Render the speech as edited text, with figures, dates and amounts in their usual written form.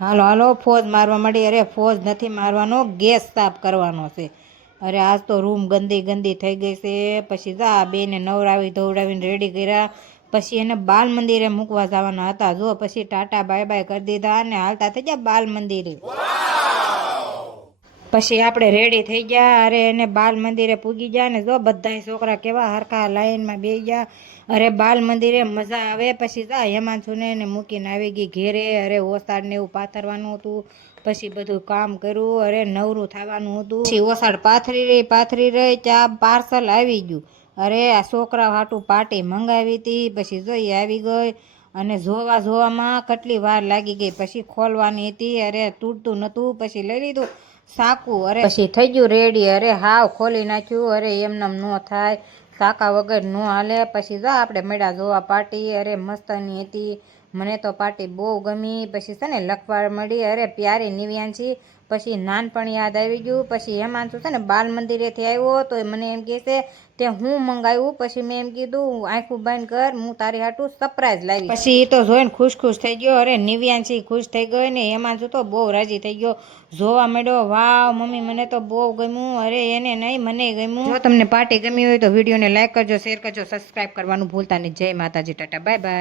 હાલો હાલો ફોજ મારવા મળી. અરે ફોજ નથી મારવાનો, ગેસ સાફ કરવાનો છે. અરે આજ તો રૂમ ગંદી ગંદી થઈ ગઈ છે. પછી જા બેને નવરાવી ધોવડાવીને રેડી કર્યા. પછી એને બાલ મંદિરે મૂકવા જવાના હતા. જો પછી ટાટા બાય બાય કરી દીધા અને હાલતા થઈ ગયા બાલ મંદિરે. પછી આપણે રેડી થઈ ગયા. અરે એને બાલ મંદિરે પૂગી ગયા ને જો બધા છોકરા કેવા હરખા લાઈનમાં બેસી ગયા. અરે બાલ મંદિરે મજા આવે. પછી જા હેમાંશુને એને મૂકીને આવી ગઈ ઘેરે. અરે ઓસાડ ને એવું પાથરવાનું હતું. પછી બધું કામ કર્યું. અરે નવરું થવાનું હતું. પછી ઓસાડ પાથરી રહી ત્યાં પાર્સલ આવી ગયું. અરે આ છોકરા હાટું પાર્ટી મંગાવી હતી. પછી જોઈ આવી ગઈ અને જોવામાં કેટલી વાર લાગી ગઈ. પછી ખોલવાની હતી. અરે તૂટતું નતું. પછી લઈ લીધું સાકુ. અરે પછી થઈ ગયું રેડી. અરે હાવ ખોલી નાખ્યું. અરે એમનેમ ન થાય, સાકા વગર ન હાલે. પછી જા આપણે મળ્યા જોવા પાર્ટી. અરે મસ્તની હતી. મને તો પાર્ટી બહુ ગમી. પછી છે ને લખવા મળી. અરે પ્યારી નિવ્યાંશી. પછી નાનપણ યાદ આવી ગયું. પછી હેમાંશુ છે ને બાલ મંદિરેથી આવ્યો તો મને એમ કહે છે તે હું મંગાવ્યું. પછી મેં એમ કીધું આંખું બંધ કર, હું તારી હાટું સરપ્રાઈઝ લાવી. પછી એ તો જોઈને ખુશ થઈ ગયો. અરે નિવ્યાંશી ખુશ થઈ ગઈ ને હેમાંશુ તો બહુ રાજી થઈ ગયો. જોવા મળ્યો. વાવ મમ્મી મને તો બહુ ગમ્યું. અરે એને નહીં મને ગમ્યું. જો તમને પાર્ટી ગમી હોય તો વિડીયોને લાઈક કરજો, શેર કરજો, સબસ્ક્રાઈબ કરવાનું ભૂલતા નહીં. જય માતાજી, ટાટા બાય બાય.